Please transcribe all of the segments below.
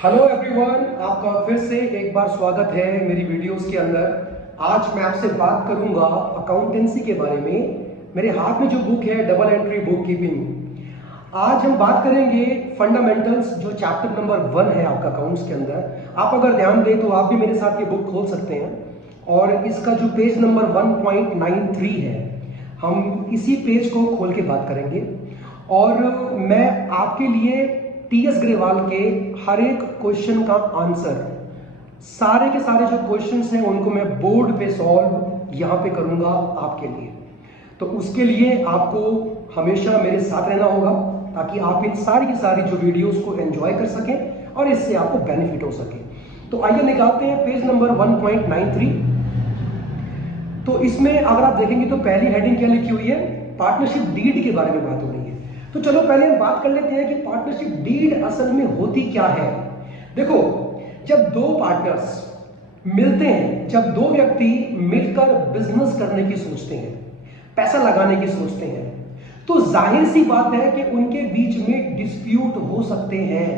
Hello everyone, आपका फिर से एक बार स्वागत है मेरी वीडियोस के अंदर। आज मैं आपसे बात करूंगा अकाउंटेंसी के बारे में। मेरे हाथ में जो बुक है डबल एंट्री बुक कीपिंग। आज हम बात करेंगे फंडामेंटल्स, जो चैप्टर नंबर 1 है आपका अकाउंट्स के अंदर। आप अगर ध्यान दें तो आप भी मेरे साथ ये बुक खोल सकते हैं और इसका जो पेज नंबर 1.93 है, हम इसी पेज को खोल के बात करेंगे। और मैं आपके लिए टीएस ग्रेवाल के हर एक क्वेश्चन का आंसर, सारे के सारे जो क्वेश्चंस हैं उनको मैं बोर्ड पे सॉल्व यहाँ पे करूँगा आपके लिए। तो उसके लिए आपको हमेशा मेरे साथ रहना होगा ताकि आप इन सारी की सारी जो वीडियोस को एंजॉय कर सकें और इससे आपको बेनिफिट हो सके। तो आइए निकालते हैं पेज नंबर 1.93। तो इसमें अगर आप देखेंगे तो पहली हेडिंग क्या लिखी हुई है, पार्टनरशिप डीड के बारे में बात हो रही है। तो चलो पहले हम बात कर लेते हैं कि पार्टनरशिप डीड असल में होती क्या है। देखो, जब दो पार्टनर्स मिलते हैं, जब दो व्यक्ति मिलकर बिजनेस करने की सोचते हैं, पैसा लगाने की सोचते हैं, तो जाहिर सी बात है कि उनके बीच में डिस्प्यूट हो सकते हैं।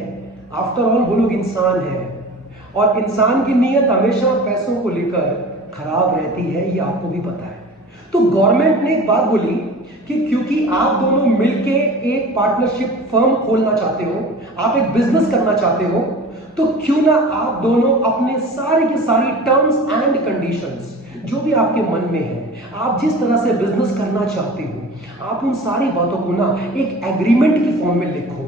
आफ्टर ऑल वो लोग इंसान हैं और इंसान की नीयत हमेशा पैसों को लेकर खराब रहती है, ये आपको भी पता है। तो गवर्नमेंट ने एक बात बोली कि क्योंकि आप दोनों मिलके एक पार्टनरशिप फर्म खोलना चाहते हो, आप एक बिजनेस करना चाहते हो, तो क्यों ना आप दोनों अपने सारे की सारी टर्म्स एंड कंडीशंस जो भी आपके मन में है, आप जिस तरह से बिजनेस करना चाहते हो, आप उन सारी बातों को ना एक एग्रीमेंट की फॉर्म में लिखो।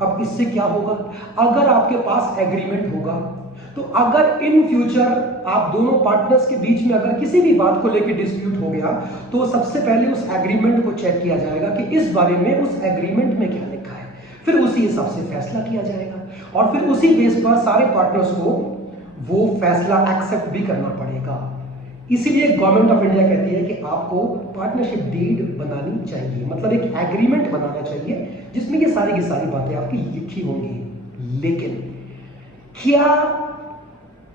अब इससे क्या होगा, अगर आपके पास एग्रीमेंट होगा तो अगर इन फ्यूचर आप दोनों पार्टनर्स के बीच में अगर किसी भी बात को लेकर डिस्प्यूट हो गया तो सबसे पहले उस एग्रीमेंट को चेक किया जाएगा कि इस बारे में उस एग्रीमेंट में क्या लिखा है, फिर उसी हिसाब से फैसला किया जाएगा और फिर उसी बेस पर सारे पार्टनर्स को वो फैसला एक्सेप्ट भी करना पड़ेगा। इसीलिए गवर्नमेंट ऑफ इंडिया कहती है कि आपको पार्टनरशिप डीड बनानी चाहिए, मतलब एक एग्रीमेंट बनाना चाहिए जिसमें ये सारी की सारी बातें आपकी लिखी होंगी। लेकिन क्या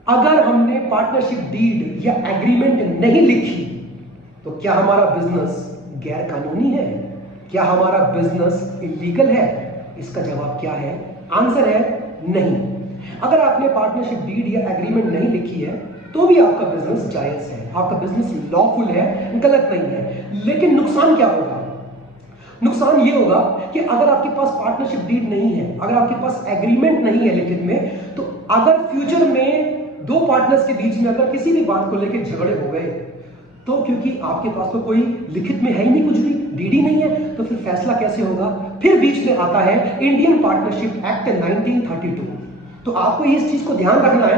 अगर हमने पार्टनरशिप डीड या एग्रीमेंट नहीं लिखी तो क्या हमारा बिजनेस गैर कानूनी है, क्या हमारा बिजनेस इलीगल है? इसका जवाब क्या है? आंसर है नहीं। अगर आपने पार्टनरशिप डीड या एग्रीमेंट नहीं लिखी है तो भी आपका बिजनेस जायज है, आपका बिजनेस लॉफुल है, गलत नहीं है। लेकिन नुकसान क्या होगा? नुकसान ये होगा कि अगर आपके पास पार्टनरशिप डीड नहीं है, अगर आपके पास एग्रीमेंट नहीं है लिखित में, तो अगर फ्यूचर में दो पार्टनर्स के बीच में अगर किसी भी बात को लेकर झगड़े हो गए तो क्योंकि आपके पास तो कोई लिखित में है ही नहीं, कुछ भी डीडी नहीं है, तो फिर फैसला कैसे होगा? फिर बीच में आता है इंडियन पार्टनरशिप एक्ट 1932। तो आपको इस चीज को ध्यान रखना है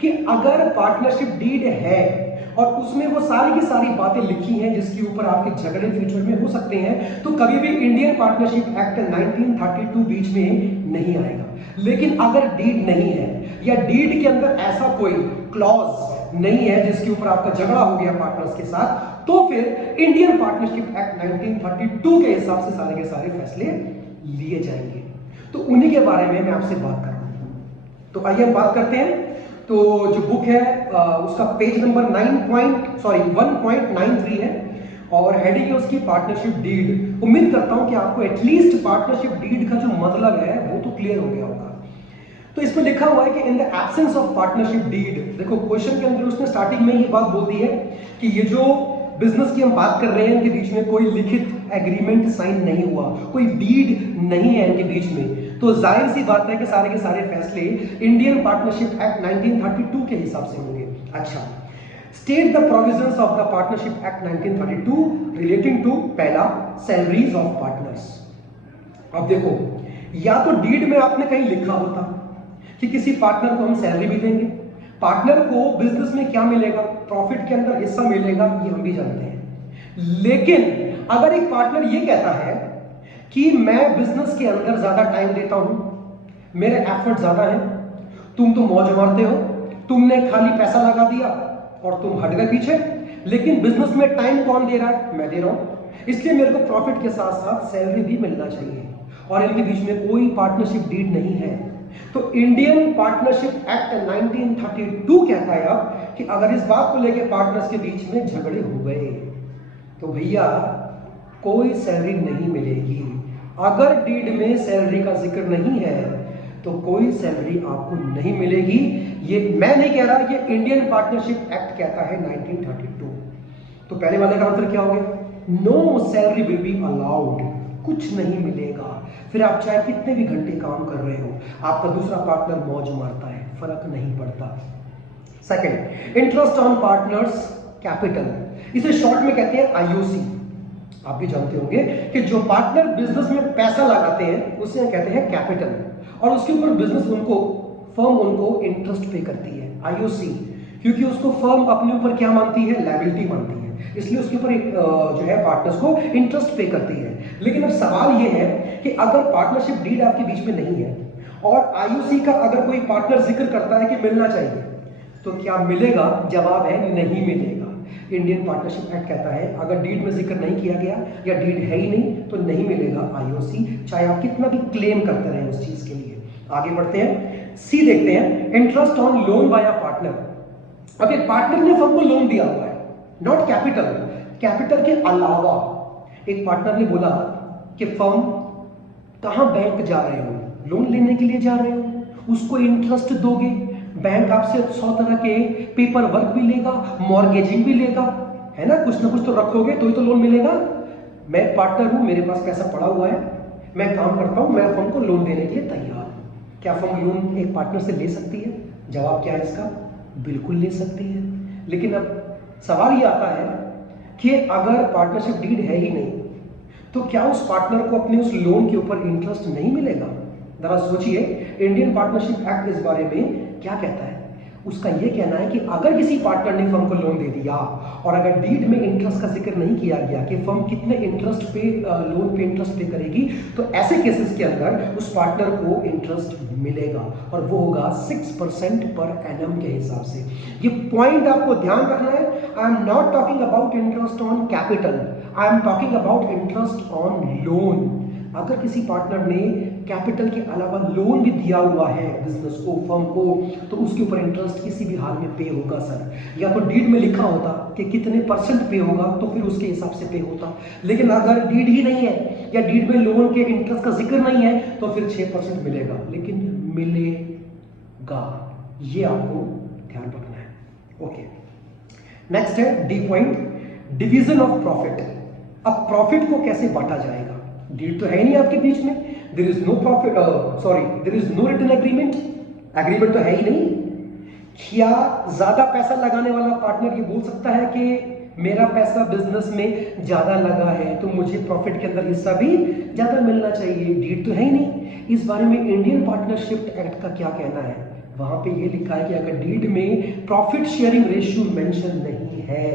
कि अगर पार्टनरशिप डीड है और उसमें वो सारी की सारी बातें लिखी हैं जिसके ऊपर आपके झगड़े फ्यूचर में हो सकते हैं, तो कभी भी इंडियन पार्टनरशिप एक्ट 1932 बीच में नहीं आएगा। लेकिन अगर डीड नहीं है या डीड के अंदर ऐसा कोई क्लॉज नहीं है जिसके ऊपर आपका झगड़ा हो गया पार्टनर्स के साथ, तो फिर इंडियन पार्टनरशिप एक्ट 1932 के हिसाब से सारे के सारे फैसले लिए जाएंगे। तो उन्हीं के बारे में मैं आपसे बात कर रहा हूं। तो आइए हम बात करते हैं। तो जो बुक है उसका पेज नंबर 1.93 है और हेडिंग है उसकी पार्टनरशिप डीड। उम्मीद करता हूं कि आपको एटलीस्ट पार्टनरशिप डीड का जो मतलब है वो तो क्लियर हो गया होगा। तो इसमें लिखा हुआ है कि in the absence of partnership deed, देखो क्वेश्चन के अंदर उसने स्टार्टिंग में ये बात बोल दी है कि ये जो बिजनेस की हम बात कर रहे हैं इनके बीच में कोई लिखित एग्रीमेंट साइन नहीं हुआ, कोई डीड नहीं है इनके बीच में, तो जाहिर सी बात है कि सारे के सारे फैसले इंडियन पार्टनरशिप एक्ट 1932 के हिसाब से होंगे। अच्छा, state the provisions of the partnership act 1932 relating to, पहला, सैलरीज ऑफ पार्टनर्स। अब देखो, या तो डीड में आपने कहीं लिखा होता कि किसी पार्टनर को हम सैलरी भी देंगे, पार्टनर को बिजनेस में क्या मिलेगा, प्रॉफिट के अंदर हिस्सा मिलेगा, ये हम भी जानते हैं। लेकिन अगर एक पार्टनर ये कहता है कि मैं बिजनेस के अंदर ज्यादा टाइम देता हूं, मेरे एफर्ट ज्यादा है, तुम तो मौज मारते हो, तुमने खाली पैसा लगा दिया और तुम हट गए पीछे, लेकिन बिजनेस में टाइम कौन दे रहा है? मैं दे रहा हूं, इसलिए मेरे को प्रॉफिट के साथ साथ सैलरी भी मिलना चाहिए और इनके बीच में कोई पार्टनरशिप डीड नहीं है। तो इंडियन पार्टनरशिप एक्ट 1932 कहता है अब कि अगर इस बात को लेकर पार्टनर्स के बीच में झगड़े हो गए तो भैया कोई सैलरी नहीं मिलेगी। अगर डीड में सैलरी का जिक्र नहीं है तो कोई सैलरी आपको नहीं मिलेगी। ये मैं नहीं कह रहा, ये इंडियन पार्टनरशिप एक्ट कहता है 1932। तो पहले वाले का आंसर क्या हो गया? No salary will be allowed, कुछ नहीं मिलेगा। फिर आप चाहे कितने भी घंटे काम कर रहे हो, आपका दूसरा पार्टनर मौज मारता है, फर्क नहीं पड़ता। Second, interest on partners capital, इसे शॉर्ट में कहते हैं आईओसी। आप भी जानते होंगे कि जो पार्टनर बिजनेस में पैसा लगाते हैं उसे कहते हैं कैपिटल, और उसके ऊपर बिजनेस फर्म उनको इंटरेस्ट पे करती है, आईओसी। क्योंकि उसको फर्म अपने ऊपर क्या मानती है? लायबिलिटी मानती है, इसलिए उसके ऊपर जो है पार्टनर्स को इंटरेस्ट पे करती है। लेकिन अब सवाल ये है कि अगर पार्टनरशिप डीड आपके बीच में नहीं है और आईओसी का अगर कोई पार्टनर जिक्र करता है कि मिलना चाहिए, तो क्या मिलेगा? जवाब है नहीं मिलेगा। इंडियन पार्टनरशिप एक्ट कहता है अगर डीड में जिक्र नहीं किया गया या डीड है ही नहीं तो नहीं मिलेगा आईओसी, चाहे आप कितना भी क्लेम करते रहे उस चीज के लिए। आगे बढ़ते हैं, सी देखते हैं, interest on loan by a partner. अब एक पार्टनर ने फर्म को लोन दिया हुआ है, नॉट कैपिटल, कैपिटल के अलावा एक पार्टनर ने बोला कि फर्म कहां बैंक जा रहे हो, लोन लेने के लिए जा रहे हो, उसको इंटरेस्ट दोगे, बैंक आपसे 100 तरह के पेपर वर्क भी लेगा, मॉर्गेजिंग भी लेगा, है ना, कुछ ना कुछ तो रखोगे तो ही तो लोन मिलेगा। मैं पार्टनर हूं, मेरे पास पैसा पड़ा हुआ है, मैं काम करता हूं, मैं फर्म को लोन देने के लिए तैयार हूं। क्या फर्म लोन एक पार्टनर से ले सकती है? जवाब क्या है इसका? बिल्कुल ले सकती है। लेकिन अब सवाल ये आता है कि अगर पार्टनरशिप डीड है ही नहीं तो क्या उस पार्टनर को अपने उस लोन के ऊपर इंटरेस्ट नहीं मिलेगा? जरा सोचिए, इंडियन पार्टनरशिप एक्ट इस बारे में क्या कहता है? उसका यह कहना है कि अगर किसी पार्टनर ने फर्म को लोन दे दिया और अगर डीड में इंटरेस्ट का जिक्र नहीं किया गया कि फर्म कितने इंटरेस्ट पे लोन पे इंटरेस्ट पे करेगी, तो ऐसे केसेस के अंदर उस पार्टनर को इंटरेस्ट मिलेगा और वो होगा 6% पर एनम के हिसाब से। ये पॉइंट आपको ध्यान रखना है। I am not talking about interest on capital, I am talking about interest on loan. अगर किसी पार्टनर ने कैपिटल के अलावा लोन भी दिया हुआ है बिजनेस को, फर्म को, तो उसके ऊपर इंटरेस्ट किसी भी हाल में पे होगा सर। या तो डीड में लिखा होता कि कितने परसेंट पे होगा तो फिर उसके हिसाब से पे होता, लेकिन अगर डीड ही नहीं है या डीड में लोन के इंटरेस्ट का जिक्र नहीं है तो फिर 6% मिलेगा, लेकिन मिलेगा। ये आपको ध्यान रखना है। ओके, नेक्स्ट है D point, division of profit. अब प्रॉफिट को कैसे बांटा जाएगा? डीड तो है नहीं आपके बीच में, there is no profit, there is no written agreement, agreement तो है ही नहीं। क्या ज्यादा पैसा लगाने वाला पार्टनर ये बोल सकता है कि मेरा पैसा बिजनेस में ज्यादा लगा है तो मुझे प्रॉफिट के अंदर हिस्सा भी ज्यादा मिलना चाहिए? डीड तो है ही नहीं। इस बारे में इंडियन पार्टनरशिप एक्ट का क्या कहना है? वहां पे ये लिखा है कि अगर डीड में प्रॉफिट शेयरिंग रेशियो मेंशन नहीं है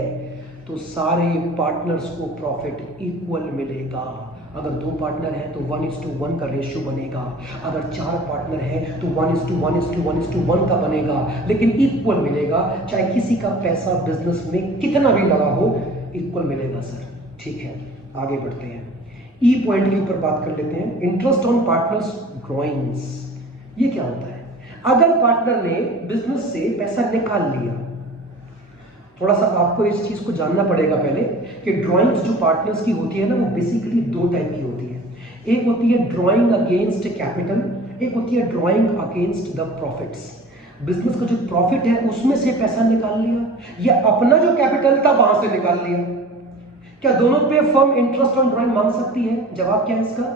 तो सारे पार्टनर्स को प्रॉफिट इक्वल मिलेगा। अगर 2 पार्टनर हैं तो 1:1 का रेशियो बनेगा, अगर 4 पार्टनर हैं तो 1:1:1:1 का बनेगा, लेकिन इक्वल मिलेगा। चाहे किसी का पैसा बिजनेस में कितना भी लगा हो, इक्वल मिलेगा सर। ठीक है, आगे बढ़ते हैं, ई पॉइंट के ऊपर बात कर लेते हैं, इंटरेस्ट ऑन पार्टनर्स ड्रॉइंग्स। ये क्या होता है? अगर पार्टनर ने बिजनेस से पैसा निकाल लिया, थोड़ा सा आपको इस चीज को जानना पड़ेगा पहले कि ड्राइंग्स जो पार्टनर्स की होती है ना, वो बेसिकली 2 टाइप की होती है। एक होती है ड्राइंग अगेंस्ट कैपिटल, एक होती है drawing against the profits. Business का जो प्रॉफिट है उसमें से पैसा निकाल लिया या अपना जो कैपिटल था वहां से निकाल लिया। क्या दोनों पे फर्म इंटरेस्ट ऑन ड्राइंग मांग सकती है? जवाब क्या है इसका?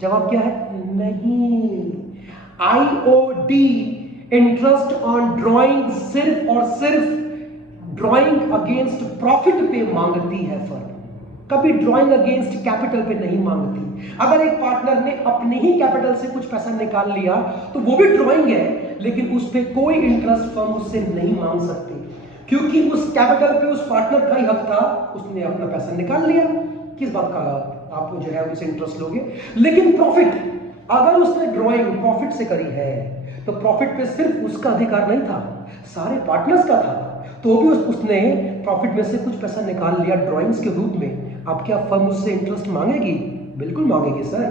जवाब क्या है? नहीं। आईओडी, इंटरेस्ट ऑन ड्राइंग, सिर्फ और सिर्फ ड्राइंग अगेंस्ट प्रॉफिट पे मांगती है फर्म, कभी ड्राइंग अगेंस्ट कैपिटल पे नहीं मांगती। अगर एक पार्टनर ने अपने ही कैपिटल से कुछ पैसा निकाल लिया तो वो भी ड्राइंग है, लेकिन उस पे कोई इंटरेस्ट फर्म उससे नहीं मांग सकती, क्योंकि उस कैपिटल पे उस पार्टनर का ही हक था, उसने अपना पैसा निकाल लिया। किस बात का आप जो है उनसे इंटरेस्ट लोगे? लेकिन प्रॉफिट, अगर उसने ड्राइंग प्रॉफिट से करी है तो प्रॉफिट पे सिर्फ उसका अधिकार नहीं था, सारे पार्टनर्स का था, तो भी उसने प्रॉफिट में से कुछ पैसा निकाल लिया ड्राइंग्स के रूप में। अब क्या फर्म उससे इंटरेस्ट मांगेगी? बिल्कुल मांगेगी सर।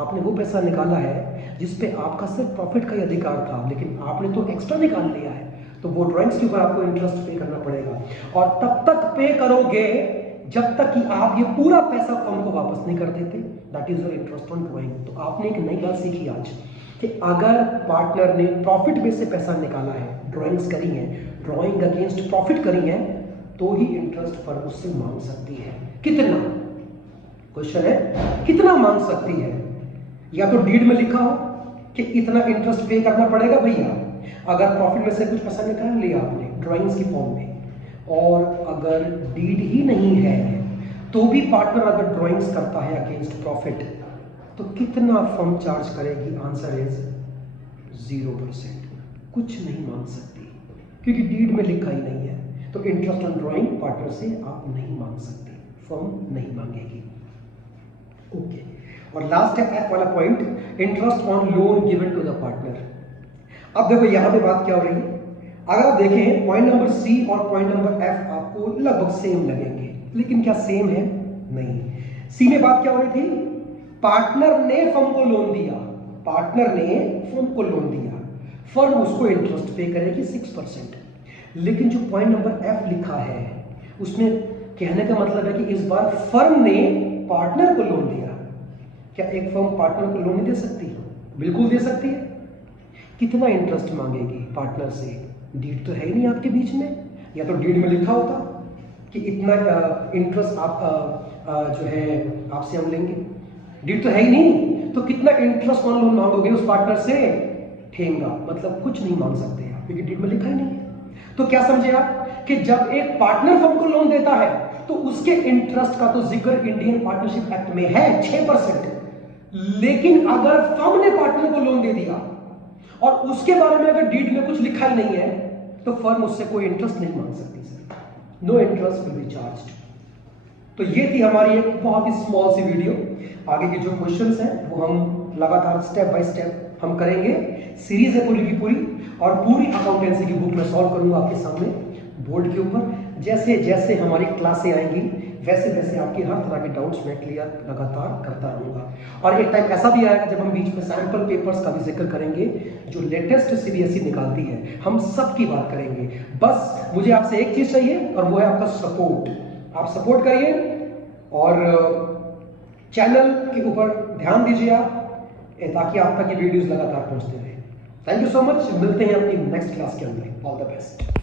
आपने वो पैसा निकाला है जिस पे आपका सिर्फ प्रॉफिट का ही अधिकार था, लेकिन आपने तो एक्स्ट्रा निकाल लिया है, तो वो ड्राइंग्स के ऊपर आपको इंटरेस्ट पे करना पड़ेगा। और तब तक पे करोगे जब तक कि आप ये पूरा पैसा फर्म को वापस नहीं कर देते। That is your interest on drawing. तो आपने एक नई बात सीखी आज कि अगर पार्टनर ने प्रॉफिट में से पैसा निकाला है, ड्राइंग्स करी है, ड्राइंग अगेंस्ट प्रॉफिट करी है, तो ही इंटरेस्ट फर्म उससे मांग सकती है। कितना? क्वेश्चन है कितना मांग सकती है। या तो डीड में लिखा हो कि इतना इंटरेस्ट पे करना पड़ेगा भैया, अगर प्रॉफिट में से कुछ पैसा निकाल लिया आपने ड्राइंग्स की फॉर्म में, और अगर डीड ही नहीं है तो भी पार्टनर अगर ड्राइंग्स करता है अगेंस्ट प्रॉफिट, तो कितना फर्म चार्ज करेगी? Answer is 0%। कुछ नहीं मांग सकती क्योंकि डीड में लिखा ही नहीं है। तो इंटरेस्ट ऑन ड्राइंग पार्टनर से आप नहीं मांग सकते, फर्म नहीं मांगेगी। ओके, और लास्ट है एफ वाला point, interest on loan given to the partner. अब देखो यहां पे बात क्या हो रही है। अगर आप देखें पॉइंट नंबर सी और पॉइंट नंबर एफ आपको लगभग सेम लगेंगे, लेकिन क्या सेम है? नहीं। सी में बात क्या हो रही थी? पार्टनर ने फर्म को लोन दिया, पार्टनर ने फर्म को लोन दिया, फर्म उसको इंटरेस्ट पे करेगी 6%। लेकिन जो पॉइंट नंबर एफ लिखा है उसमें कहने का मतलब है कि इस बार फर्म ने पार्टनर को लोन दिया। क्या एक फर्म पार्टनर को लोन नहीं दे सकती? बिल्कुल दे सकती है। कितना इंटरेस्ट मांगेगी पार्टनर से? डीड तो है ही नहीं आपके बीच में, या तो डीड में लिखा होता कि इतना इंटरेस्ट आप जो है आपसे हम लेंगे, डीड तो है ही नहीं, तो कितना इंटरेस्ट ऑन लोन मांगोगे उस पार्टनर से? ठेंगा, मतलब कुछ नहीं मांग सकते आप क्योंकि डीड में लिखा ही नहीं है। तो क्या समझे आप कि जब एक पार्टनर फर्म को लोन देता है तो उसके इंटरेस्ट का तो जिक्र इंडियन पार्टनरशिप एक्ट में है 6%, लेकिन अगर फर्म ने पार्टनर को लोन दे दिया और उसके बारे में अगर डीड में कुछ लिखा ही नहीं है तो फर्म उससे कोई इंटरेस्ट नहीं मांग सकती sir. No interest will be charged. तो ये थी हमारी एक बहुत ही स्मॉल सी वीडियो। आगे के जो क्वेश्चंस हैं वो हम लगातार स्टेप बाय स्टेप हम करेंगे। सीरीज है पूरी की पूरी, और पूरी अकाउंटेंसी की बुक में सॉल्व करूंगा आपके सामने बोर्ड के ऊपर। जैसे जैसे हमारी क्लासें आएंगी वैसे वैसे आपकी हर तरह के डाउट्स मैं क्लियर लगातार करता रहूंगा। और एक टाइम ऐसा भी आएगा जब हम बीच में सैंपल पेपर्स का भी जिक्र करेंगे जो लेटेस्ट सीबीएसई निकालती है, हम सब की बात करेंगे। बस मुझे आपसे एक चीज चाहिए और वो है आपका सपोर्ट। आप सपोर्ट करिए और चैनल के ऊपर ध्यान दीजिए आप, ताकि आप तक ये वीडियोस लगातार पहुंचते रहे। Thank you so much. मिलते हैं अपनी नेक्स्ट क्लास के अंदर। All the best.